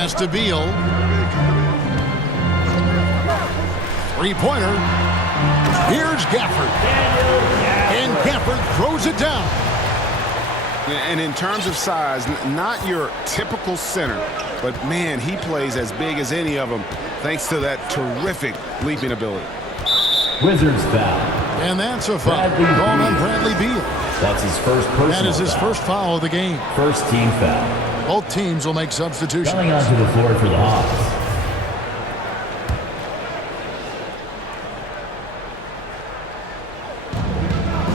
Pass to Beal. Three-pointer. Here's Gafford. And Gafford throws it down. And in terms of size, not your typical center, but man, he plays as big as any of them thanks to that terrific leaping ability. Wizards foul. And that's a foul called on Bradley Beal. That's his first personal That is his foul. first foul of the game. First team foul. Both teams will make substitutions. Coming onto the floor for the Hawks.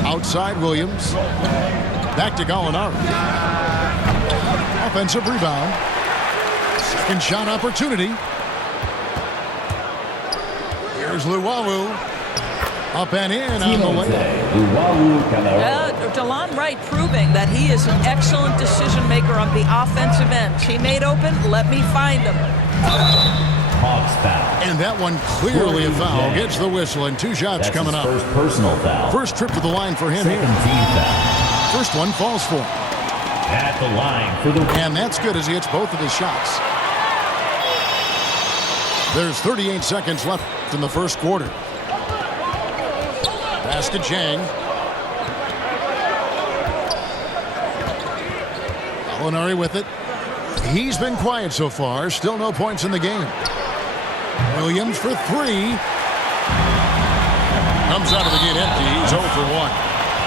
Outside Williams. Back to Gallinari. Offensive rebound. Second shot opportunity. Here's Luwawu. Up and in on the way. DeLon Wright proving that he is an excellent decision maker on the offensive end. Teammate open, let me find him. Hawks foul. And that one clearly a foul. Gets the whistle and two shots That's coming his up. first personal foul. First trip to the line for him Second here. team foul. First one falls for him. At the line for the... And that's good as he hits both of his shots. There's 38 seconds left in the first quarter. Pass to Chang. Gallinari with it. He's been quiet so far. Still no points in the game. Williams for three. Comes out of the gate empty. He's 0 for 1.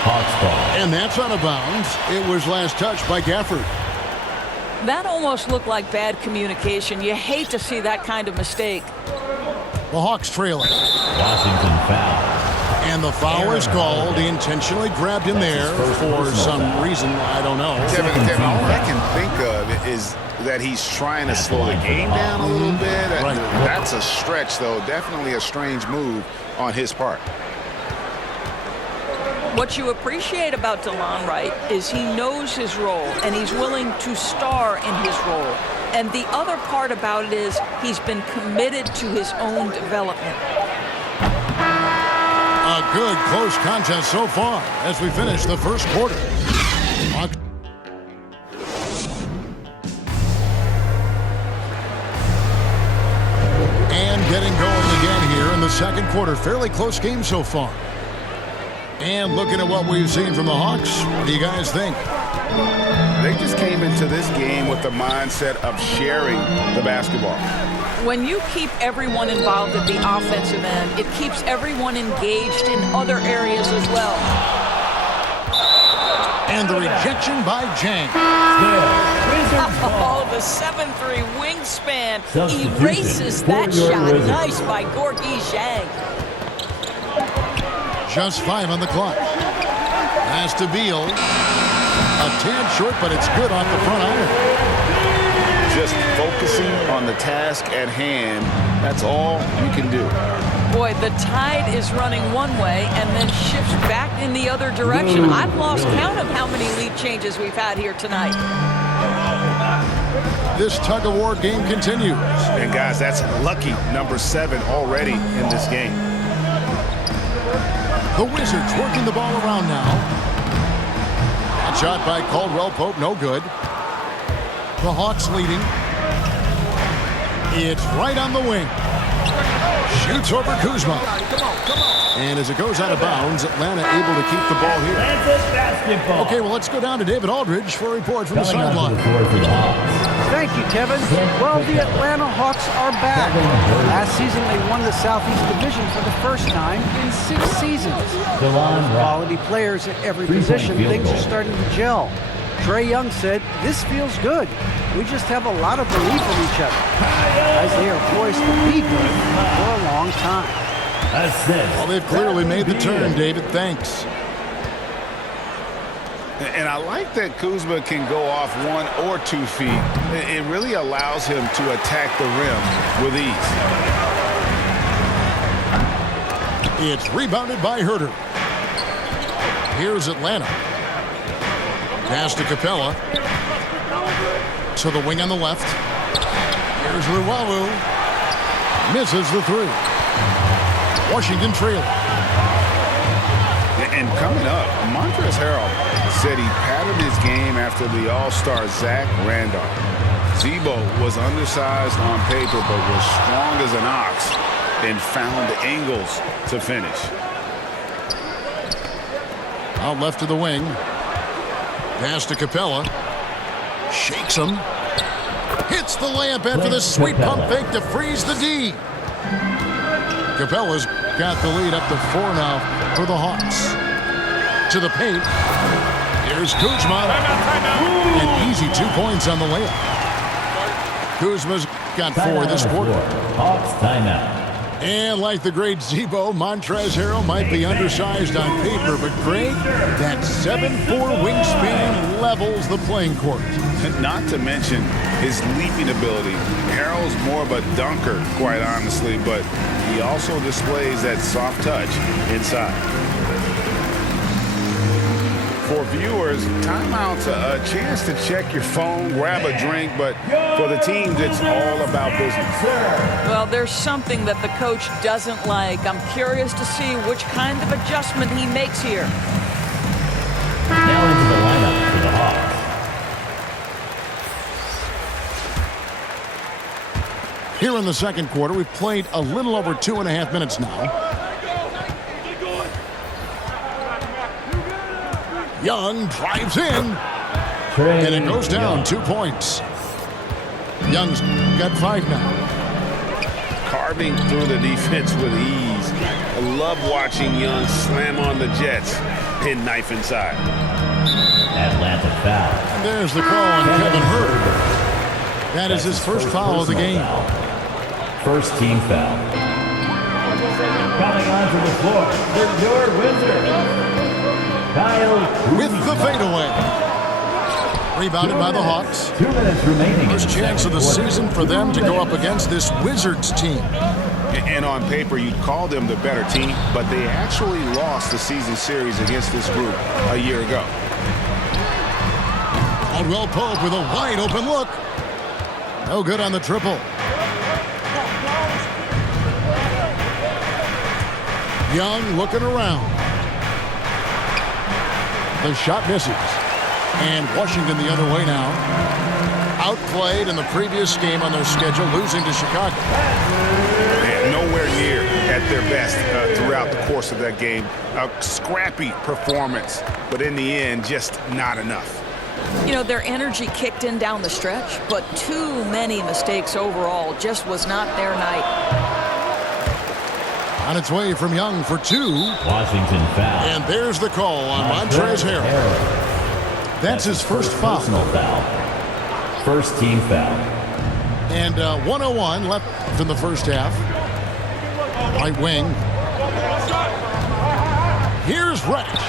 Hawks ball. And that's out of bounds. It was last touched by Gafford. That almost looked like bad communication. You hate to see that kind of mistake. The Hawks trailing. Washington foul. And the foul is called. He intentionally grabbed him there for some reason. I don't know. Kevin, all I can think of is that he's trying to slow the game down a little bit. Right. That's a stretch, though. Definitely a strange move on his part. What you appreciate about DeLon Wright is he knows his role and he's willing to star in his role. And the other part about it is he's been committed to his own development. A good close contest so far as we finish the first quarter. And getting going again here in the second quarter. Fairly close game so far. And looking at what we've seen from the Hawks, what do you guys think? They just came into this game with the mindset of sharing the basketball. When you keep everyone involved at the offensive end, it keeps everyone engaged in other areas as well. And the rejection by Chang. Oh, the 7'3" wingspan erases that shot. Nice by Gorgie Zhang. Just 5 on the clock. Pass to Beal. A tad short, but it's good off the front iron. Just focusing on the task at hand, that's all you can do. Boy, the tide is running one way and then shifts back in the other direction. I've lost count of how many lead changes we've had here tonight. This tug-of-war game continues. And guys, that's lucky number 7 already in this game. The Wizards working the ball around now. That shot by Caldwell Pope, no good. The Hawks leading. It's right on the wing. Shoots over Kuzma. And as it goes out of bounds, Atlanta able to keep the ball here. Okay, well, let's go down to David Aldridge for a report from the sideline. Thank you, Kevin. Well, the Atlanta Hawks are back. Last season, they won the Southeast Division for the first time in 6 seasons. Quality players at every position. Things are starting to gel. Trae Young said, "This feels good. We just have a lot of belief in each other." Guys, they are poised to be good for a long time. Well, they've clearly made the turn, David. Thanks. And I like that Kuzma can go off 1 or 2 feet. It really allows him to attack the rim with ease. It's rebounded by Herter. Here's Atlanta. Pass to Capella. To the wing on the left. Here's Luwawu. Misses the 3. Washington trailing. And coming up, Montrezl Harrell said he patterned his game after the All-Star Zach Randolph. Zebo was undersized on paper, but was strong as an ox and found angles to finish. Out left to the wing. Pass to Capella. Shakes him. Hits the layup after the sweet pump fake to freeze the D. Capella's got the lead up to 4 now for the Hawks. To the paint. Here's Kuzma. An easy 2 points on the layup. Kuzma's got 4 this quarter. Hawks timeout. And like the great Zebo, Montrezl Harrell might be undersized on paper, but Greg, that 7'4" wingspan levels the playing court. Not to mention his leaping ability. Harrell's more of a dunker, quite honestly, but he also displays that soft touch inside. For viewers, timeout's a chance to check your phone, grab a drink, but for the teams, it's all about business. Well, there's something that the coach doesn't like. I'm curious to see which kind of adjustment he makes here. Now into the lineup for the Hawks. Here in the second quarter, we've played a little over 2.5 minutes now. Young drives in, and it goes down 2 points. Young's got 5 now. Carving through the defense with ease. I love watching Young slam on the Jets, pin knife inside. Atlanta foul. And there's the call on Kevin Herb. That is his first foul of the game. Foul. First team foul. Coming onto the floor for your Wizards. Kyle with the fadeaway. Rebounded by the Hawks. 2 minutes remaining. First chance of the season for them to go up against this Wizards team. And on paper, you'd call them the better team, but they actually lost the season series against this group a year ago. Caldwell Pope with a wide open look. No good on the triple. Young looking around. The shot misses. And Washington the other way now. Outplayed in the previous game on their schedule, losing to Chicago. And nowhere near at their best throughout the course of that game. A scrappy performance, but in the end, just not enough. You know, their energy kicked in down the stretch, but too many mistakes overall. Just was not their night. On its way from Young for 2. Washington foul. And there's the call on Montrezl Harrell. That's his first foul. Personal foul. First team foul. And 1:01 left in the first half. Right wing. Here's Reddish.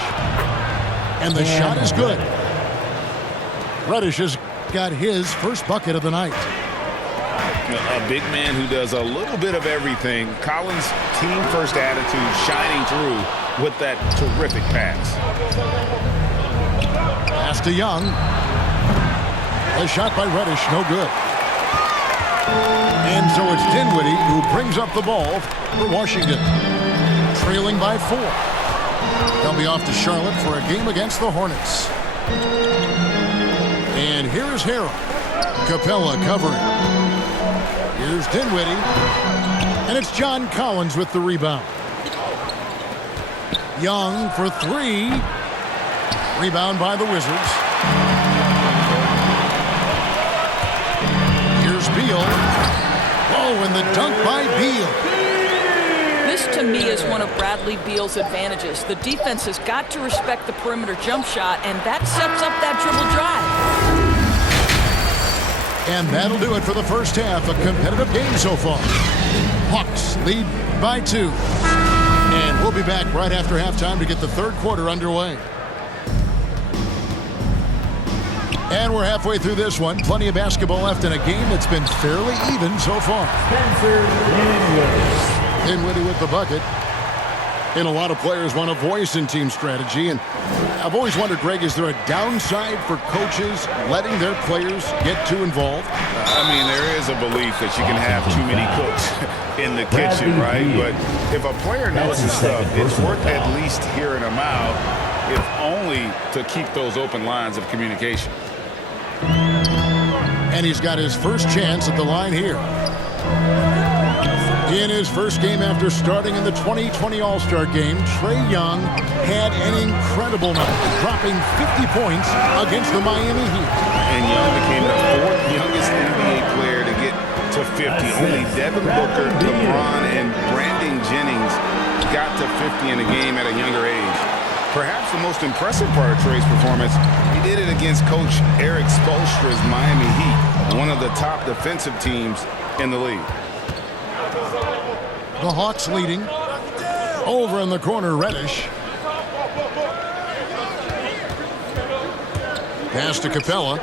And the shot is good. Reddish has got his first bucket of the night. A big man who does a little bit of everything. Collins' team-first attitude shining through with that terrific pass. Pass to Young. A shot by Reddish, no good. And so it's Dinwiddie who brings up the ball for Washington. Trailing by 4. They'll be off to Charlotte for a game against the Hornets. And here's Harrell. Capella covering. Here's Dinwiddie. And it's John Collins with the rebound. Young for 3. Rebound by the Wizards. Here's Beal. Oh, and the dunk by Beal. This, to me, is one of Bradley Beal's advantages. The defense has got to respect the perimeter jump shot, and that sets up that dribble drive. And that'll do it for the first half. A competitive game so far. Hawks lead by 2. And we'll be back right after halftime to get the third quarter underway. And we're halfway through this one. Plenty of basketball left in a game that's been fairly even so far. Spencer Dinwiddie with the bucket. And a lot of players want a voice in team strategy. And I've always wondered, Greg, is there a downside for coaches letting their players get too involved? I mean, there is a belief that you can have too many cooks in the kitchen, right? But if a player knows his stuff, it's worth at least hearing them out, if only to keep those open lines of communication. And he's got his first chance at the line here. In his first game after starting in the 2020 All-Star Game, Trae Young had an incredible night, dropping 50 points against the Miami Heat. And Young became the 4th youngest NBA player to get to 50. Only Devin Booker, LeBron, and Brandon Jennings got to 50 in a game at a younger age. Perhaps the most impressive part of Trae's performance, he did it against Coach Eric Spoelstra's Miami Heat, one of the top defensive teams in the league. The Hawks leading. Over in the corner, Reddish. Pass to Capella.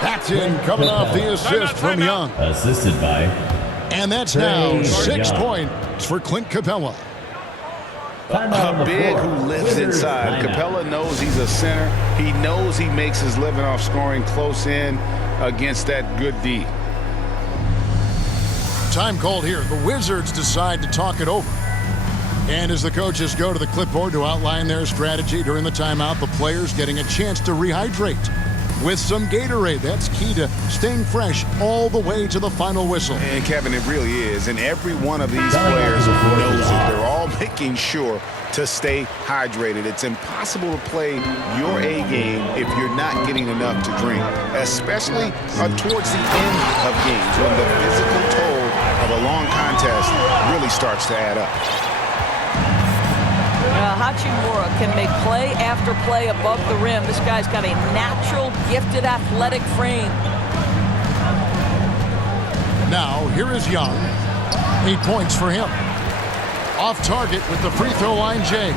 That's in, coming off the assist from Young. Assisted by. And that's now 6 points for Clint Capella. A big who lives inside. Capella knows he's a center. He knows he makes his living off scoring close in against that good D. Time called here. The Wizards decide to talk it over. And as the coaches go to the clipboard to outline their strategy during the timeout, the players getting a chance to rehydrate with some Gatorade. That's key to staying fresh all the way to the final whistle. And Kevin, it really is. And every one of these players knows it. They're all making sure to stay hydrated. It's impossible to play your A game if you're not getting enough to drink, especially towards the end of games when the physical toll of a long contest really starts to add up. Hachimura can make play after play above the rim. This guy's got a natural, gifted, athletic frame. Now, here is Young. 8 points for him. Off target with the free throw line, Jay.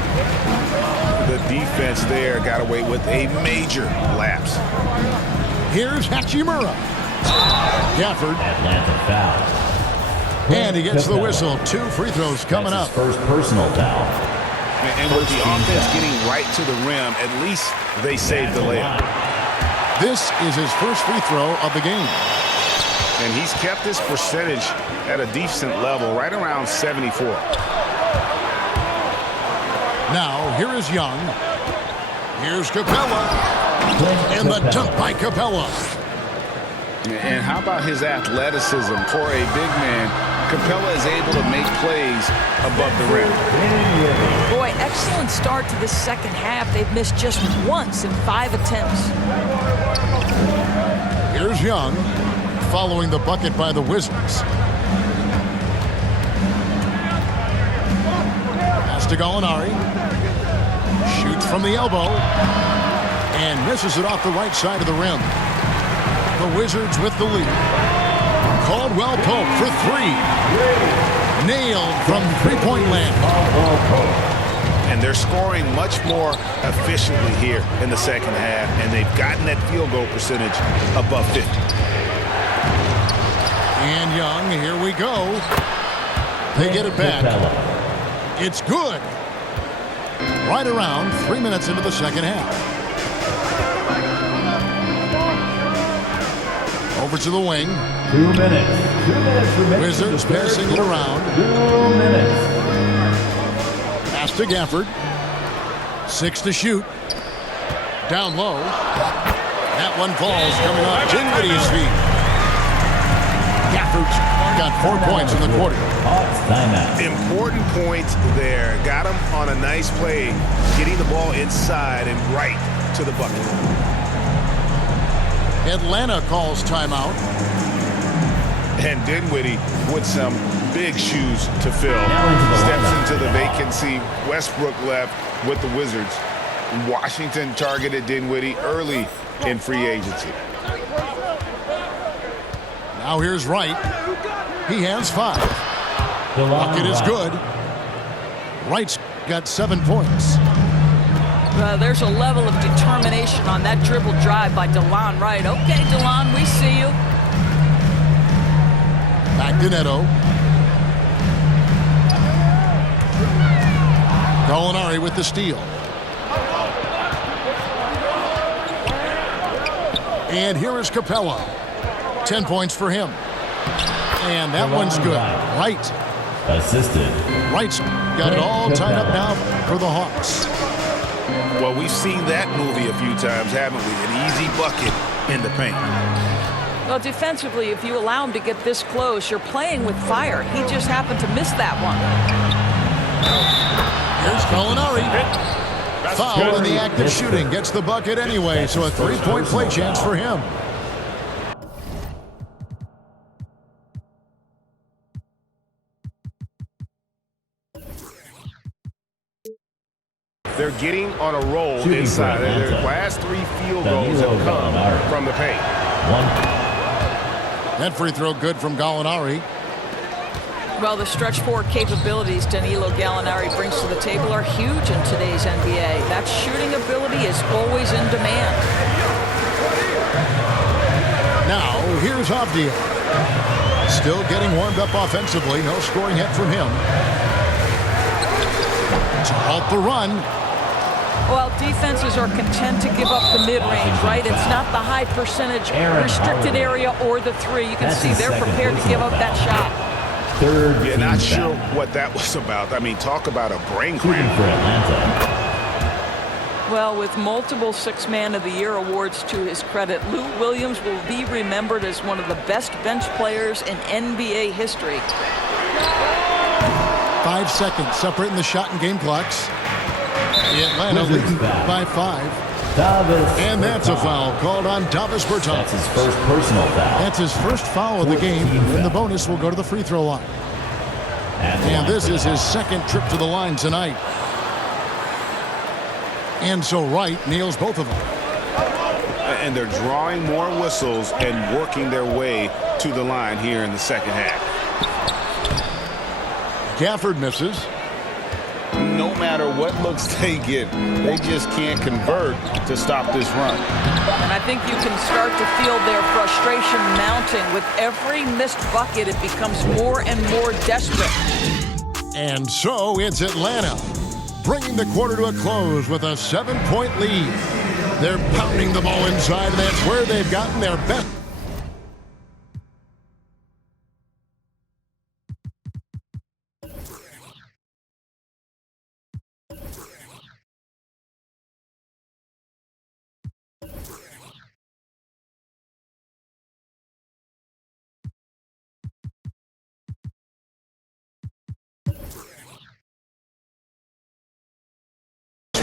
The defense there got away with a major lapse. Here's Hachimura. Gafford. Atlanta foul. And he gets the whistle. 2 free throws coming up. First personal foul. And with the offense getting right to the rim, at least they saved the layup. This is his first free throw of the game. And he's kept his percentage at a decent level, right around 74. Now, here is Young. Here's Capella. And the dunk by Capella. And how about his athleticism for a big man? Capella is able to make plays above the rim. Boy, excellent start to the second half. They've missed just once in 5 attempts. Here's Young following the bucket by the Wizards. Pass to Gallinari. Shoots from the elbow. And misses it off the right side of the rim. The Wizards with the lead. Caldwell Pope for 3. Nailed from three-point land. And they're scoring much more efficiently here in the second half, and they've gotten that field goal percentage above 50. And Young, here we go. They get it back. It's good. Right around 3 minutes into the second half. Over to the wing. 2 minutes. 2 minutes remaining. Wizards passing it around. 2 minutes. Pass to Gafford. 6 to shoot. Down low. That one falls coming off Dinwiddie's feet. Gafford's got 4 points in the quarter. Hawks timeout. Important points there. Got him on a nice play, getting the ball inside and right to the bucket. Atlanta calls timeout. And Dinwiddie with some big shoes to fill. Steps into the vacancy. Westbrook left with the Wizards. Washington targeted Dinwiddie early in free agency. Now here's Wright. He has 5. Bucket is good. Wright's got 7 points. There's a level of determination on that dribble drive by DeLon Wright. Okay, DeLon, we see you. Back to Neto. Gallinari with the steal. And here is Capella. 10 points for him. And that one's good. Wright. Assisted. Wright's got it all tied up now for the Hawks. Well, we've seen that movie a few times, haven't we? An easy bucket in the paint. Well, defensively, if you allow him to get this close, you're playing with fire. He just happened to miss that one. Here's Gallinari. Foul in the act of shooting. Gets the bucket anyway, so a three-point play chance for him. They're getting on a roll inside. Their last 3 field goals have come from the paint. That free throw good from Gallinari. Well, the stretch forward capabilities Danilo Gallinari brings to the table are huge in today's NBA. That shooting ability is always in demand. Now, here's Avdia. Still getting warmed up offensively. No scoring yet from him. To halt the run. Well, defenses are content to give up the mid-range, right? It's not the high percentage restricted area or the 3. You can see they're prepared to give up that shot. Yeah, not sure what that was about. I mean, talk about a brain cramp. Well, with multiple Sixth Man of the Year awards to his credit, Lou Williams will be remembered as one of the best bench players in NBA history. 5 seconds separating the shot and game clocks. Atlanta leads by 5. And that's a foul called on Davis Bertans. That's his first personal foul. That's his first foul of the game, and the bonus will go to the free throw line. And this is his second trip to the line tonight. And so Wright nails both of them. And they're drawing more whistles and working their way to the line here in the second half. Gafford misses. No matter what looks they get, they just can't convert to stop this run. And I think you can start to feel their frustration mounting. With every missed bucket, it becomes more and more desperate. And so it's Atlanta, bringing the quarter to a close with a 7-point lead. They're pounding the ball inside, and that's where they've gotten their best.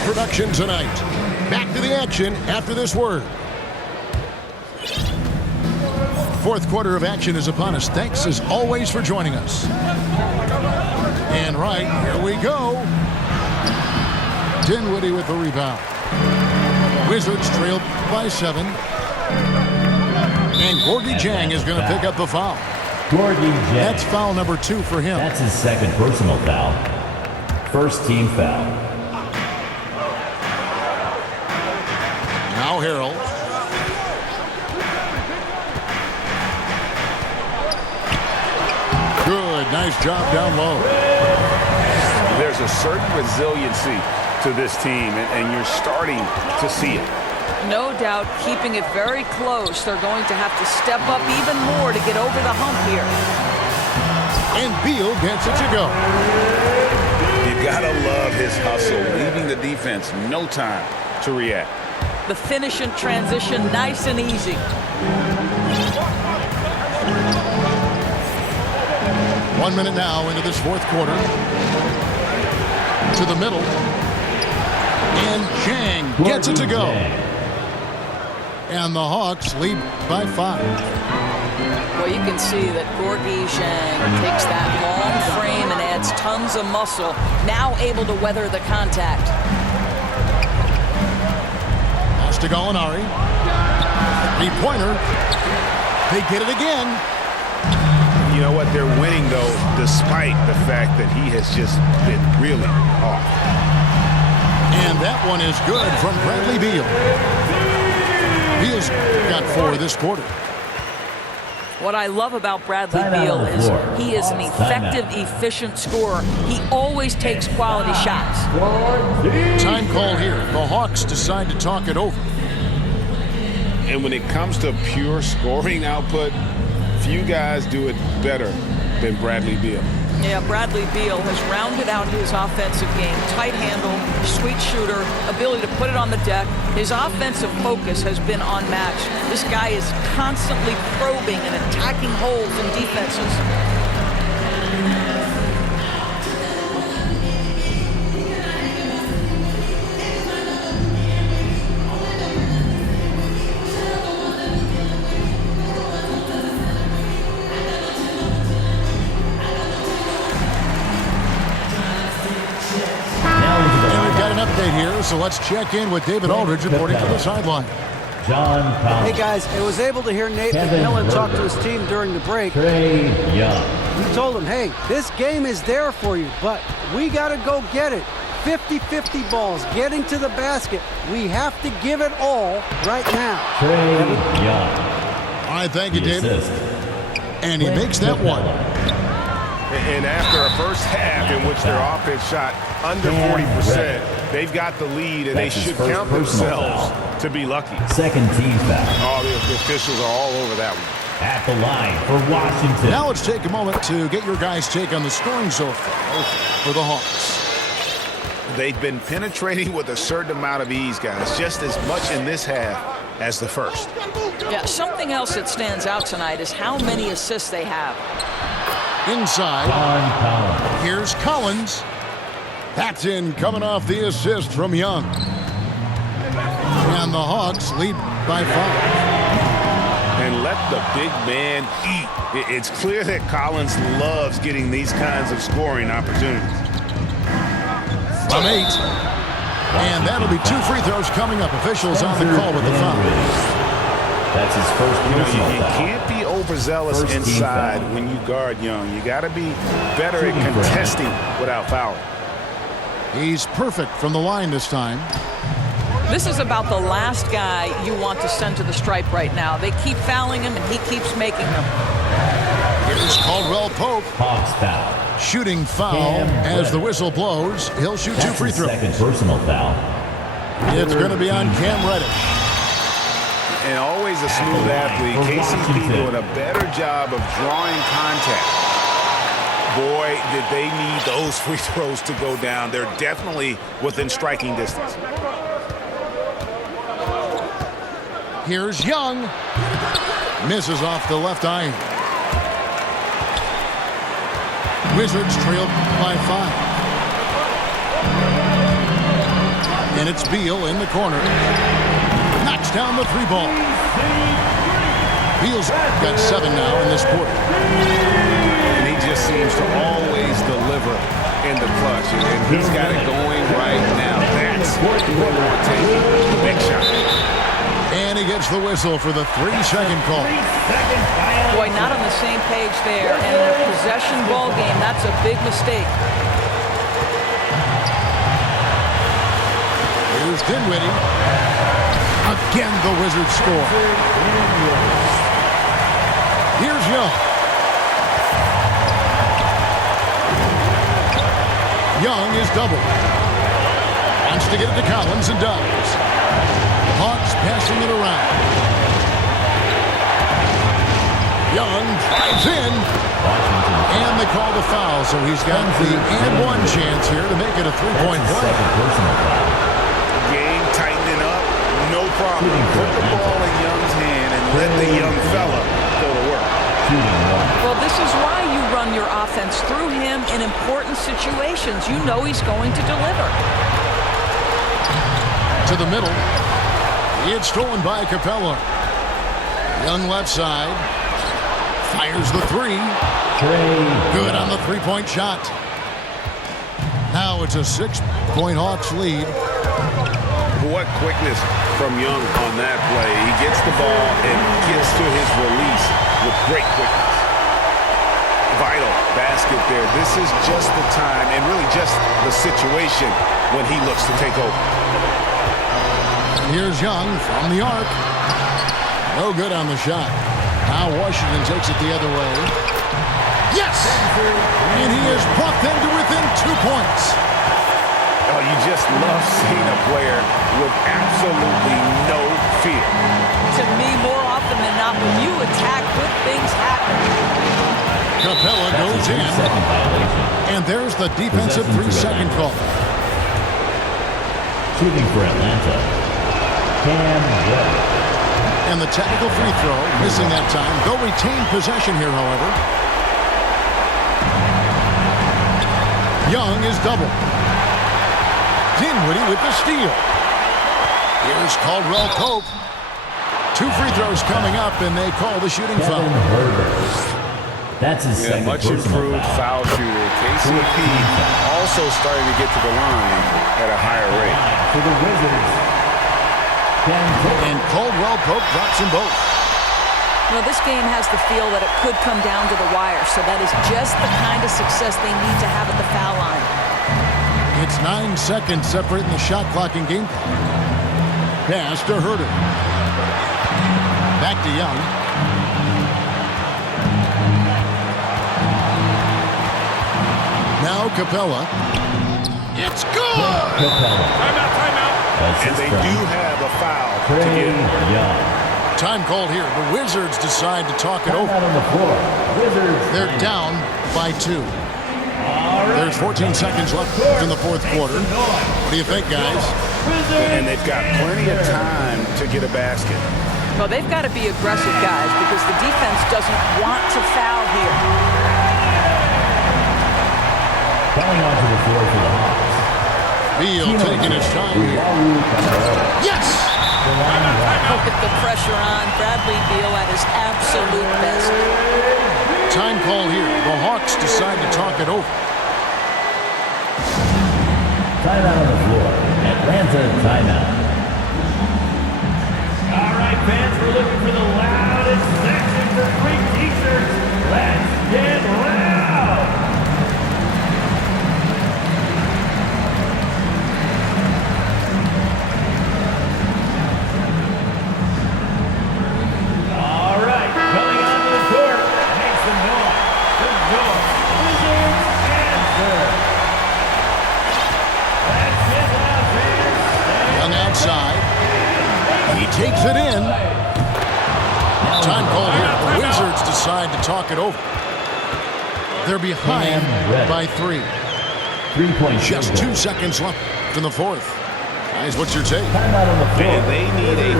Production tonight. Back to the action after this word. Fourth quarter of action is upon us. Thanks as always for joining us. And right, here we go. Dinwiddie with the rebound. Wizards trailed by 7. And Gorgui Dieng is going to pick up the foul. Gorgui Dieng. That's foul number 2 for him. That's his second personal foul. First team foul. Now Harrell. Good, nice job down low. There's a certain resiliency to this team, and you're starting to see it. No doubt, keeping it very close. They're going to have to step up even more to get over the hump here. And Beal gets it to go. You gotta love his hustle, leaving the defense no time to react. The finish and transition, nice and easy. 1 minute now into this fourth quarter. To the middle. And Dieng gets it to go. And the Hawks lead by 5. Well, you can see that Gorgui Dieng takes that long frame and adds tons of muscle, now able to weather the contact. Pass to Gallinari. 3-pointer. They get it again. You know what? They're winning, though, despite the fact that he has just been really off. And that one is good from Bradley Beal. Beal's got 4 this quarter. What I love about Bradley Beal is he is an effective, efficient scorer. He always takes quality shots. Time call here. The Hawks decide to talk it over. And when it comes to pure scoring output, few guys do it better than Bradley Beal. Yeah, Bradley Beal has rounded out his offensive game. Tight handle, sweet shooter, ability to put it on the deck. His offensive focus has been unmatched. This guy is constantly probing and attacking holes in defenses. Update here, so let's check in with David Aldridge reporting to the sideline. John Collins. Hey guys, I was able to hear Nate Kevin McMillan talk to Herter. his team during the break. Trae Young. He told him, hey, this game is there for you, but we got to go get it. 50-50 balls, getting to the basket. We have to give it all right now. Trae Young. All right, thank you, The David. assist. And he makes that one. And after a first half in which their offense shot under 40%, they've got the lead, and they That's his should first count personal themselves foul. to be lucky. Second team foul. Oh, the officials are all over that one. At the line for Washington. Now let's take a moment to get your guys' take on the scoring so far for the Hawks. They've been penetrating with a certain amount of ease, guys, just as much in this half as the first. Yeah, something else that stands out tonight is how many assists they have. Inside, John Collins. here's Collins. That's in, coming off the assist from Young. And the Hawks lead by 5. And let the big man eat. It's clear that Collins loves getting these kinds of scoring opportunities. From 8. And that'll be 2 free throws coming up. Officials on the call with the foul. That's his first personal You foul. can't be overzealous First team inside foul. when you guard Young. You got to be better at contesting without fouling. He's perfect from the line this time. This is about the last guy you want to send to the stripe right now. They keep fouling him, and he keeps making them. Here's Caldwell Pope. Hawks foul. Shooting foul as the whistle blows. He'll shoot 2 That's free his throws. second personal foul. It's going to be on Cam Reddish. And always a smooth athlete. KCP doing a better job of drawing contact. Boy, did they need those free throws to go down. They're definitely within striking distance. Here's Young. Misses off the left iron. Wizards trailed by 5. And it's Beal in the corner. Knocks down the 3 ball. Beal's got 7 now in this quarter. And he just seems to always deliver in the clutch. And he's got it going right now. That's what we're taking. The big shot. And he gets the whistle for the 3-second call. Boy, not on the same page there. And in a possession ball game, that's a big mistake. Here's Dinwiddie. Again, the Wizards score. Here's Young. Young is doubled. Wants to get it to Collins and does. Hawks passing it around. Young drives in. And they call the foul, so he's got the and 1 chance here to make it a 3-point play. Second personal foul. Game tightening up, no problem. Put the ball in Young's hand and let the young fella go to work. Well, this is why you run your offense through him in important situations. You know he's going to deliver. To the middle. It's stolen by Capella. Young left side. Fires the 3. Good on the 3-point shot. Now it's a 6-point Hawks lead. What quickness from Young on that play. He gets the ball and gets to his release with great quickness. Vital basket there. This is just the time and really just the situation when he looks to take over. Here's Young from the arc. No good on the shot. Now Washington takes it the other way. Yes! And he has brought them to within 2 points. Oh, you just love seeing a player with absolutely no fear. To me, more often than not, when you attack, good things happen. Capella goes goes in. 3-second violation. And there's the defensive 3-second call. Shooting for Atlanta, Cam Webb. And the technical free throw, missing that time. They'll retain possession here, however. Young is double. Dinwiddie with the steal. Here's Caldwell Pope. 2 free throws coming up, and they call the shooting foul. That's his second much personal improved foul shooter. KCP also starting to get to the line at a higher rate. For the Wizards, And Caldwell Pope drops them both. Well, this game has the feel that it could come down to the wire, so that is just the kind of success they need to have at the foul line. It's 9 seconds separating the shot clock and game clock. Pass to Herter. Back to Young. Now Capella. It's good! Timeout. And they do have a foul to give. Time called here. The Wizards decide to talk it over. Out on the floor. Wizards. They're down by 2. There's 14 seconds left in the fourth quarter. What do you think, guys? And they've got plenty of time to get a basket. Well, they've got to be aggressive, guys, because the defense doesn't want to foul here. Coming onto the floor for the Hawks. Beal taking his time here. Yes! With the pressure on, Bradley Beal at his absolute best. Time call here. The Hawks decide to talk it over. Timeout on the floor. Atlanta timeout. All right, fans, we're looking for the loudest section for free t-shirts. Let's get loud! All right, coming onto the court. Make some noise. The North Wizards answer. Let's get loud, fans. Young outside. He takes it in. Time call here. The Wizards decide to talk it over. They're behind by 3. 3-point Just 2 seconds left in the fourth. Guys, what's your take? Timeout on the floor. Man, they need a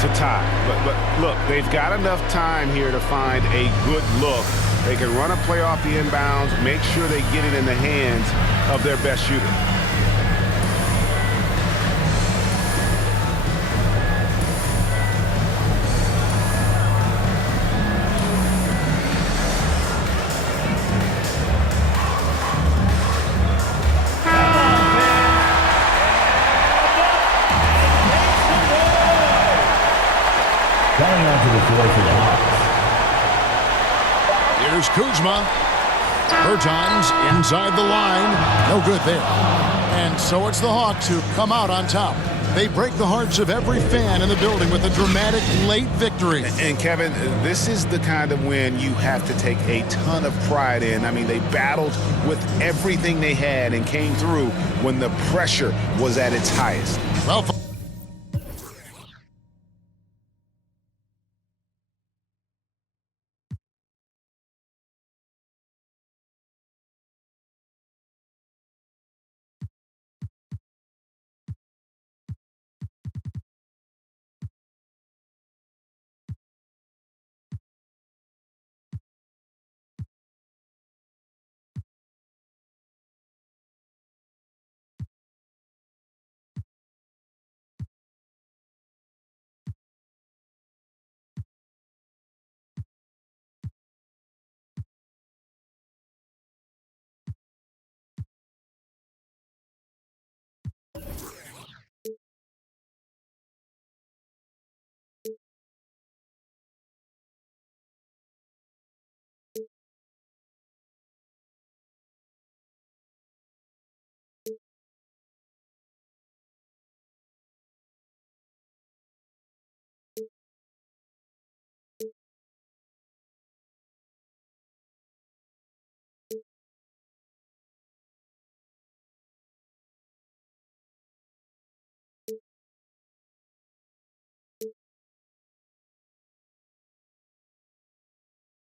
3 to tie. But look, they've got enough time here to find a good look. They can run a play off the inbounds, make sure they get it in the hands of their best shooter. Coming onto the floor for the Hawks. Here's Kuzma. Bertans inside the line. No good there. And so it's the Hawks who come out on top. They break the hearts of every fan in the building with a dramatic late victory. And Kevin, this is the kind of win you have to take a ton of pride in. I mean, they battled with everything they had and came through when the pressure was at its highest. Well,